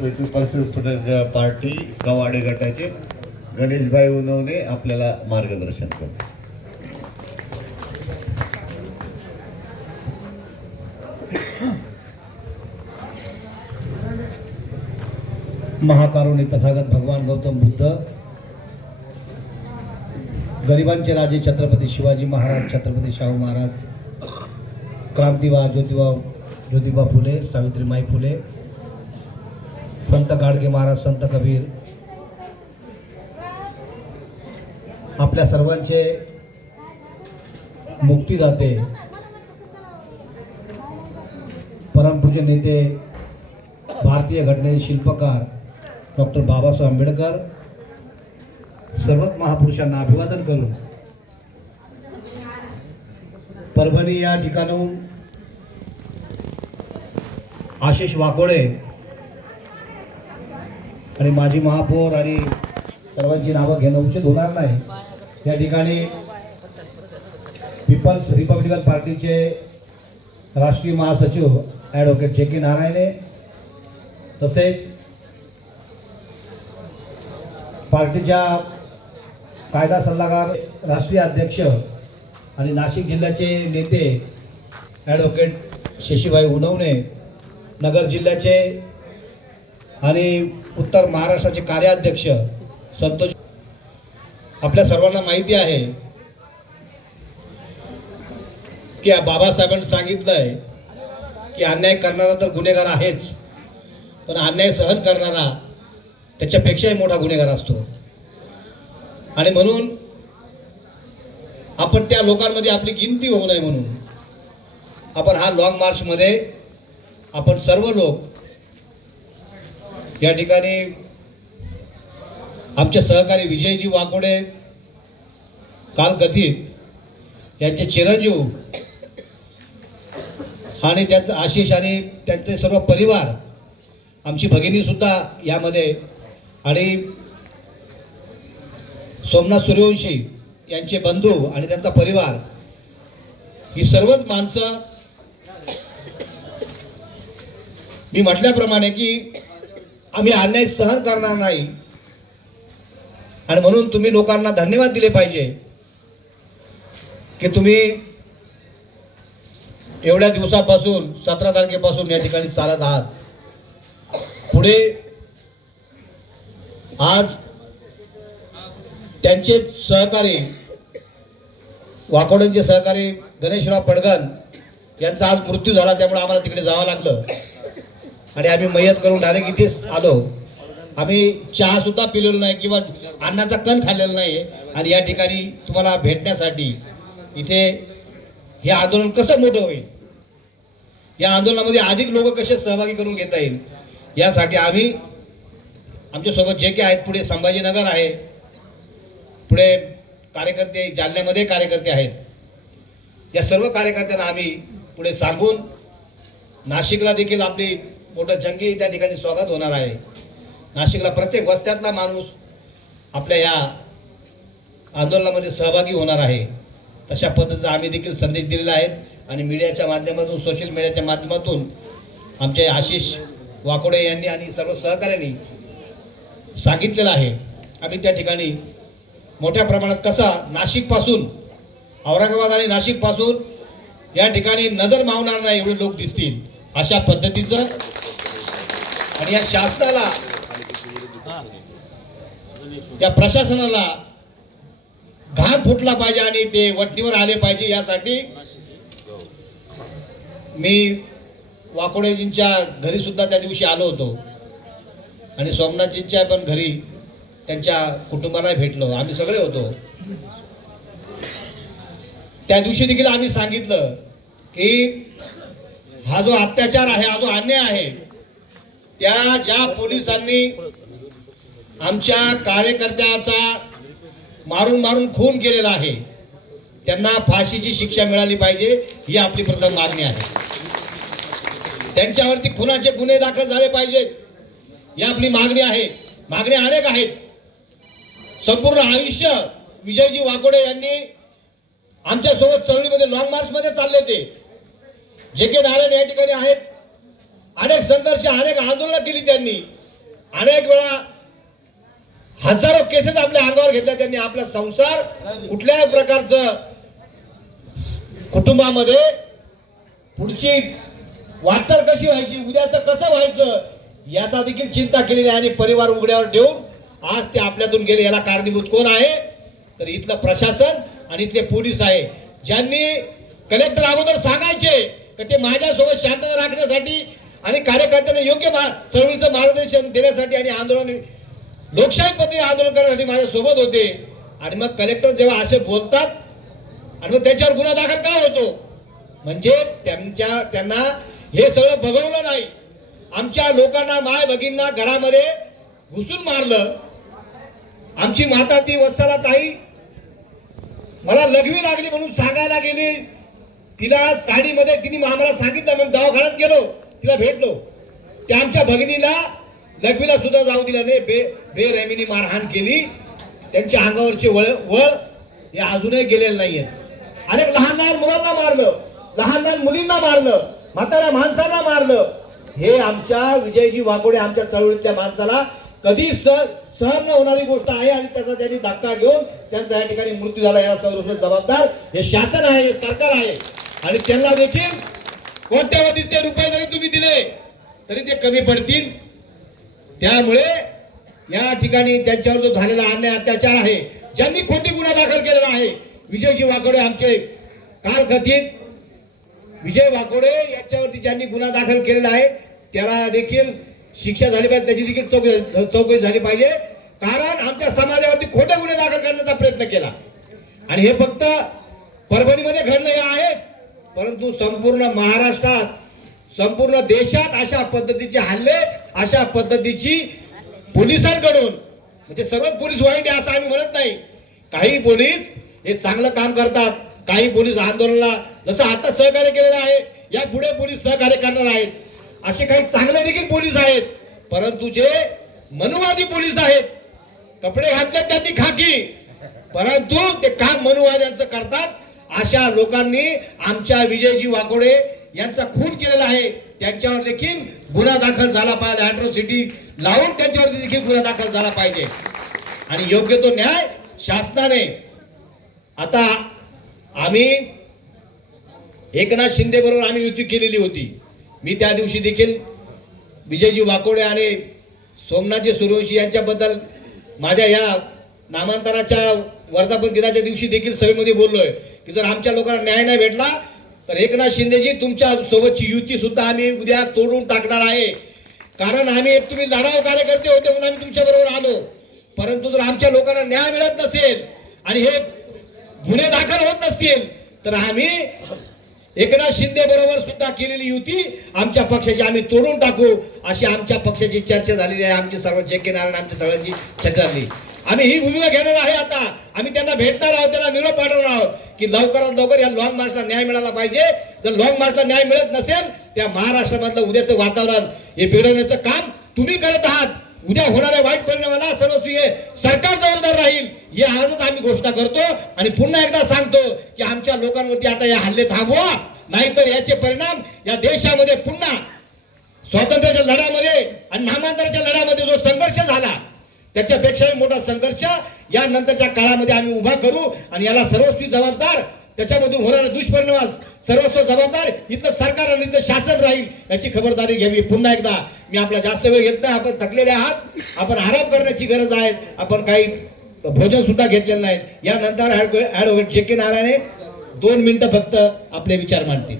People's party Kawade गटाचे. गणेशभाई उनवणे आपल्याला मार्गदर्शन करतो महाकारुणी तथागत भगवान गौतम बुद्ध गरिबांचे राजे छत्रपती शिवाजी महाराज छत्रपती शाहू महाराज क्रांतिवा ज्योतिबा ज्योतिबा फुले सावित्रीमाई फुले संत गाडगे महाराज संत कबीर. आपल्या सर्वांचे मुक्तीदाते परमपूज्य नेते भारतीय घटनेचे शिल्पकार डॉक्टर बाबासाहेब आंबेडकर. सर्वच महापुरुषांना अभिवादन करून परभणी या ठिकाणाहून आशिष वाकोडे आणि माजी महापौर आणि सर्वांची नावं घेणं उचित होणार नाही. या ठिकाणी पीपल्स रिपब्लिकन पार्टीचे राष्ट्रीय महासचिव ॲडव्होकेट जे के नारायणे तसेच पार्टीच्या कायदा सल्लागार राष्ट्रीय अध्यक्ष आणि नाशिक जिल्ह्याचे नेते ॲडव्होकेट शशीभाई उडवणे नगर जिल्ह्याचे आणि उत्तर महाराष्ट्राचे कार्याध्यक्ष संतोष आपल्या सर्वांना माहिती आहे की बाबासाहेबांनी सांगितलं आहे की अन्याय करणारा तर गुन्हेगार आहेच पण अन्याय सहन करणारा त्याच्यापेक्षाही मोठा गुन्हेगार असतो. आणि म्हणून आपण त्या लोकांमध्ये आपली गिनती होऊ नये म्हणून. आपण हा लॉंग मार्चमध्ये आपण सर्व लोक या ठिकाणी आमचे सहकारी विजयजी वाकोडे काल कथित यांचे चिरंजीव आणि त्यांचं आशिष आणि त्यांचे सर्व परिवार आमची भगिनी सुद्धा यामध्ये आणि सोमनाथ सूर्यवंशी यांचे बंधू आणि त्यांचा परिवार ही सर्वच माणसं मी म्हटल्याप्रमाणे की आम्ही अन्याय सहन करणार नाही. आणि म्हणून तुम्ही लोकांना धन्यवाद दिले पाहिजे. की तुम्ही एवढ्या दिवसापासून सतरा तारखेपासून या ठिकाणी चालत आहात. पुढे आज त्यांचे सहकारी वाकोड्यांचे सहकारी गणेशराव पडगन यांचा आज मृत्यू झाला त्यामुळे आम्हाला तिकडे जावं लागलं. आणि आम्ही मयत करून डायरेक्ट इथेच आलो. आम्ही चहा सुद्धा पिलेलो नाही किंवा अन्नाचा कण खाल्लेला नाही आणि या ठिकाणी तुम्हाला भेटण्यासाठी इथे हे आंदोलन कसं मोठं होईल? या आंदोलनामध्ये अधिक लोक कसे सहभागी करून घेता येईल? यासाठी आम्ही आमच्यासोबत जे काही आहेत पुढे संभाजीनगर आहे. पुढे कार्यकर्ते जालन्यामध्ये कार्यकर्ते आहेत. या सर्व कार्यकर्त्यांना आम्ही पुढे सांगून नाशिकला देखील आपली मोठं जंगी त्या ठिकाणी स्वागत होणार आहे. नाशिकला प्रत्येक वस्त्यातला माणूस आपल्या या आंदोलनामध्ये सहभागी होणार आहे. तशा पद्धतीचा आम्ही देखील संदेश दिलेला आहे आणि मीडियाच्या माध्यमातून सोशल मीडियाच्या माध्यमातून आमचे आशिष वाकोडे यांनी आणि सर्व सहकाऱ्यांनी सांगितलेलं आहे. आम्ही त्या ठिकाणी मोठ्या प्रमाणात कसा नाशिकपासून औरंगाबाद आणि नाशिकपासून या ठिकाणी नजर मावणार नाही एवढे लोक दिसतील अशा पद्धतीचं आणि या शासनाला या प्रशासनाला घाम फुटला पाहिजे आणि ते वट्टीवर आले पाहिजे यासाठी मी वाकोडेजींच्या घरी सुद्धा त्या दिवशी आलो होतो. आणि सोमनाथजींच्या पण घरी त्यांच्या कुटुंबाला भेटलो. आम्ही सगळे होतो. त्या दिवशी देखील आम्ही सांगितलं की हा जो अत्याचार आहे हा जो अन्याय आहे त्या ज्या पोलिसांनी आमच्या कार्यकर्त्याचा मारून मारून खून केलेला आहे त्यांना फाशीची शिक्षा मिळाली पाहिजे ही आपली प्रथम मागणी आहे. त्यांच्यावरती खुनाचे गुन्हे दाखल झाले पाहिजेत ही आपली मागणी आहे. मागणी अनेक आहेत. संपूर्ण आयुष्य विजयजी वाकोडे यांनी आमच्यासोबत चळवळीमध्ये लॉंग मार्चमध्ये चालले ते. जे के नारायण या ठिकाणी आहेत. अनेक संघर्ष अनेक आंदोलनं केली त्यांनी. अनेक वेळा हजारो केसेस आपल्या अंगावर घेतल्या त्यांनी. आपला संसार कुठल्याही प्रकारचं कुटुंबामध्ये पुढची वाटचाल कशी व्हायची उद्याचं कसं व्हायचं याचा देखील चिंता केलेली आहे आणि परिवार उघड्यावर ठेवून आज ते आपल्यातून गेले. याला कारणीभूत कोण आहे? तर इथलं प्रशासन आणि इथले पोलीस आहे. ज्यांनी कलेक्टर अगोदर सांगायचे की ते माझ्यासोबत शांतता राखण्यासाठी आणि कार्यकर्त्यांना योग्य मा चळवळीचं मार्गदर्शन देण्यासाठी आणि आंदोलन लोकशाही पद्धतीने आंदोलन करण्यासाठी माझ्यासोबत होते. आणि मग कलेक्टर जेव्हा असे बोलतात आणि मग त्याच्यावर गुन्हा दाखल का होतो? म्हणजे त्यांच्या त्यांना हे सगळं बघवलं नाही. आमच्या लोकांना माय भगिनींना घरामध्ये घुसून मारलं. आमची माता ती वत्साला ताई मला लघवी लागली म्हणून सांगायला गेली. तिला साडीमध्ये तिने आम्हाला सांगितलं म्हणून दवाखान्यात गेलो. तिला भेटलो. त्या आमच्या भगिनीला लघवीला सुद्धा जाऊ दिला नाही. बे बेरहमीने मारहाण केली. त्यांच्या अंगावरचे वळ वळ हे अजूनही गेलेलं नाहीये. अनेक लहान लहान मुलांना मारलं. लहान लहान मुलींना मारलं. म्हाताऱ्या माणसांना मारलं. हे आमच्या विजयजी वाघोडे आमच्या चळवळीतल्या माणसाला कधी सर सहन न होणारी गोष्ट आहे आणि त्याचा त्यांनी धक्का घेऊन त्यांचा या ठिकाणी मृत्यू झाला. या सर्व जबाबदार हे शासन आहे हे सरकार आहे. आणि त्यांना देखील कोट्यावधीचे रुपये जरी तुम्ही दिले तरी ते कमी पडतील. त्यामुळे या ठिकाणी त्यांच्यावर जो झालेला अन्याय अत्याचार आहे ज्यांनी खोटी गुन्हा दाखल केलेला आहे विजयजी वाकोडे आमचे काल कथित विजय वाकोडे याच्यावरती ज्यांनी गुन्हा दाखल केलेला आहे त्याला देखील शिक्षा झाली पाहिजे त्याची देखील चौकशी चौकशी झाली पाहिजे. कारण आमच्या समाजावरती खोटे गुन्हे दाखल करण्याचा प्रयत्न केला. आणि हे फक्त परभणीमध्ये घडलं हे आहेच. परंतु संपूर्ण महाराष्ट्रात संपूर्ण देशात अशा पद्धतीचे हल्ले अशा पद्धतीची पोलिसांकडून म्हणजे सर्वच पोलीस वाईट आहे असं आम्ही म्हणत नाही. काही पोलीस हे चांगलं काम करतात काही पोलीस आंदोलनाला जसं आता सहकार्य केलेलं आहे या पुढे पोलीस सहकार्य करणार आहेत. असे काही चांगले देखील पोलीस आहेत परंतु जे मनुवादी पोलीस आहेत कपडे घातले त्यांनी खाकी. परंतु ते काम मनुवाद्यांचं करतात अशा लोकांनी आमच्या विजयजी वाकोडे यांचा खून केलेला आहे. त्यांच्यावर देखील गुन्हा दाखल झाला पाहिजे. अॅट्रॉसिटी लावून त्यांच्यावर देखील गुन्हा दाखल झाला पाहिजे. आणि योग्य तो न्याय शासनाने. आता आम्ही एकनाथ शिंदे बरोबर आम्ही युती केलेली होती. मी त्या दिवशी देखील विजयजी वाकोडे आणि सोमनाथजी सूर्यवंशी यांच्याबद्दल माझ्या या नामांतराच्या वर्धापन दिनाच्या दिवशी देखील सभेमध्ये बोललोय की जर आमच्या लोकांना न्याय नाही भेटला तर एकनाथ शिंदेजी तुमच्या सोबतची युती सुद्धा आम्ही उद्या तोडून टाकणार आहे. कारण आम्ही एक तुम्ही लढाव कार्यकर्ते होते म्हणून आम्ही तुमच्या बरोबर आलो. परंतु जर आमच्या लोकांना न्याय मिळत नसेल आणि हे गुन्हे दाखल होत नसतील तर आम्ही एकनाथ शिंदे बरोबर सुद्धा केलेली युती आमच्या पक्षाची आम्ही तोडून टाकू अशी आमच्या पक्षाची चर्चा झालेली आहे. आमची सर्व जे के नारायण आमच्या सगळ्यांची चर्चा झाली आम्ही ही भूमिका घेणार आहे आता. आम्ही त्यांना भेटणार आहोत त्यांना निरोप पाठवणार आहोत की लवकरात लवकर या लॉंग मार्चला न्याय मिळाला पाहिजे. जर लॉंग मार्चला न्याय मिळत नसेल त्या महाराष्ट्रामधलं उद्याचं वातावरण हे बिघडवण्याचं काम तुम्ही करत आहात. उद्या होणाऱ्या वाईट परिणामाला सर्वस्वी हे सरकार जबाबदार राहील हे आजच आम्ही घोषणा करतो आणि पुन्हा एकदा सांगतो की आमच्या लोकांवरती आता या हल्ले थांबवा नाहीतर याचे परिणाम या देशामध्ये पुन्हा स्वातंत्र्याच्या लढ्यामध्ये आणि नामांतराच्या लढ्यामध्ये जो संघर्ष झाला त्याच्यापेक्षाही मोठा संघर्ष या नंतरच्या काळामध्ये आम्ही उभा करू आणि याला सर्वस्वी जबाबदार त्याच्यामधून होणारा दुष्परिणाम सर्वस्व जबाबदार इथलं सरकार आणि इथलं शासन राहील याची खबरदारी घ्यावी. पुन्हा एकदा मी आपला जास्त वेळ घेत नाही आपण थकलेले आहात. आपण आराम करण्याची गरज आहे. आपण काही भोजन सुद्धा घेतलेलं नाही. यानंतर ॲडव्होकेट जे के नारायणे दोन मिनिटं फक्त आपले विचार मांडतील.